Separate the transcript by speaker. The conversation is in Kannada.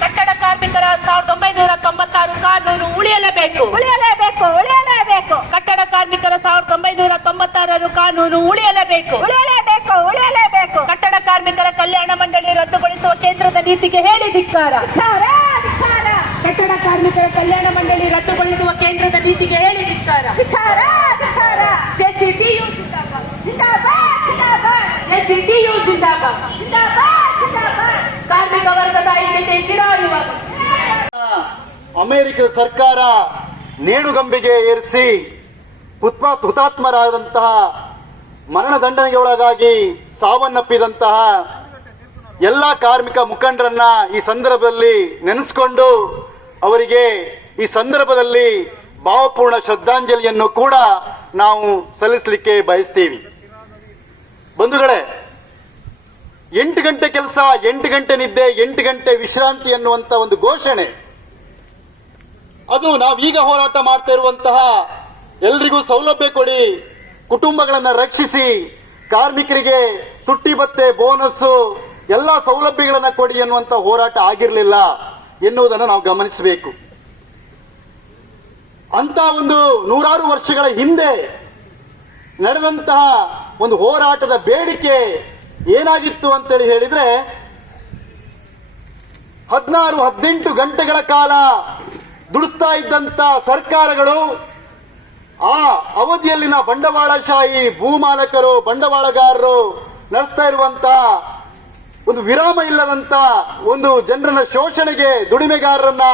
Speaker 1: ಕಟ್ಟಡ ಕಾರ್ಮಿಕರ ಸಾವಿರದ ಒಂಬೈನೂರ ತೊಂಬತ್ತಾರು ಕಾನೂನು ಉಳಿಯಲೇಬೇಕು.
Speaker 2: ಉಳಿಯಲೇಬೇಕು ಉಳಿಯಲೇಬೇಕು.
Speaker 1: ಕಟ್ಟಡ ಕಾರ್ಮಿಕರ ಸಾವಿರದ ಒಂಬೈನೂರ ತೊಂಬತ್ತಾರರು ಕಾನೂನು ಉಳಿಯಲೇಬೇಕು.
Speaker 2: ಉಳಿಯಲೇಬೇಕು ಉಳಿಯಲೇಬೇಕು.
Speaker 1: ಕಟ್ಟಡ ಕಾರ್ಮಿಕರ ಕಲ್ಯಾಣ ಮಂಡಳಿ ರದ್ದುಗೊಳಿಸುವ ಕೇಂದ್ರದ ನೀತಿಗೆ ಹೇಳಿ ಧಿಕ್ಕಾರ. ಕಟ್ಟಡ ಕಾರ್ಮಿಕರ ಕಲ್ಯಾಣ ಮಂಡಳಿ ರದ್ದುಗೊಳಿಸುವ ಕೇಂದ್ರದ ನೀತಿಗೆ ಹೇಳಿ ಧಿಕ್ಕಾರ. ಜಿಂದಾಬಾದ್.
Speaker 2: ಜಿಂದಾಬಾದ್ ಜಿಂದಾಬಾದ್,
Speaker 1: ಜಿಂದಾಬಾದ್.
Speaker 3: ಅಮೆರಿಕದ ಸರ್ಕಾರ ನೇಣುಗಂಬಿಗೆ ಏರಿಸಿ ಹುತ್ಮ ಹುತಾತ್ಮರಾದಂತಹ ಮರಣದಂಡನೆಗೆ ಒಳಗಾಗಿ ಸಾವನ್ನಪ್ಪಿದಂತಹ ಎಲ್ಲ ಕಾರ್ಮಿಕ ಮುಖಂಡರನ್ನ ಈ ಸಂದರ್ಭದಲ್ಲಿ ನೆನೆಸ್ಕೊಂಡು ಅವರಿಗೆ ಈ ಸಂದರ್ಭದಲ್ಲಿ ಭಾವಪೂರ್ಣ ಶ್ರದ್ಧಾಂಜಲಿಯನ್ನು ಕೂಡ ನಾವು ಸಲ್ಲಿಸಲಿಕ್ಕೆ ಬಯಸ್ತೀವಿ. ಬಂಧುಗಳೇ, ಎಂಟು ಗಂಟೆ ಕೆಲಸ, ಎಂಟು ಗಂಟೆ ನಿದ್ದೆ, ಎಂಟು ಗಂಟೆ ವಿಶ್ರಾಂತಿ ಅನ್ನುವಂತ ಒಂದು ಘೋಷಣೆ ಅದು ನಾವೀಗ ಹೋರಾಟ ಮಾಡ್ತಾ ಇರುವಂತಹ ಎಲ್ರಿಗೂ ಸೌಲಭ್ಯ ಕೊಡಿ, ಕುಟುಂಬಗಳನ್ನ ರಕ್ಷಿಸಿ, ಕಾರ್ಮಿಕರಿಗೆ ತುಟ್ಟಿ ಭತ್ತೆ ಬೋನಸ್ ಎಲ್ಲ ಸೌಲಭ್ಯಗಳನ್ನ ಕೊಡಿ ಎನ್ನುವಂತ ಹೋರಾಟ ಆಗಿರಲಿಲ್ಲ ಎನ್ನುವುದನ್ನು ನಾವು ಗಮನಿಸಬೇಕು. ಅಂತ ಒಂದು ನೂರಾರು ವರ್ಷಗಳ ಹಿಂದೆ ನಡೆದಂತಹ ಒಂದು ಹೋರಾಟದ ಬೇಡಿಕೆ ಏನಾಗಿತ್ತು ಅಂತೇಳಿ ಹೇಳಿದ್ರೆ, ಹದಿನಾರು, ಹದಿನೆಂಟು ಗಂಟೆಗಳ ಕಾಲ ದುಡಿಸ್ತಾ ಇದ್ದಂತ ಸರ್ಕಾರಗಳು ಆ ಅವಧಿಯಲ್ಲಿನ ಬಂಡವಾಳಶಾಹಿ ಭೂಮಾಲಕರು, ಬಂಡವಾಳಗಾರರು ನಡೆಸ್ತಾ ಇರುವಂತ ಒಂದು ವಿರಾಮ ಇಲ್ಲದಂತ ಒಂದು ಜನರನ್ನ ಶೋಷಣೆಗೆ ದುಡಿಮೆಗಾರರನ್ನ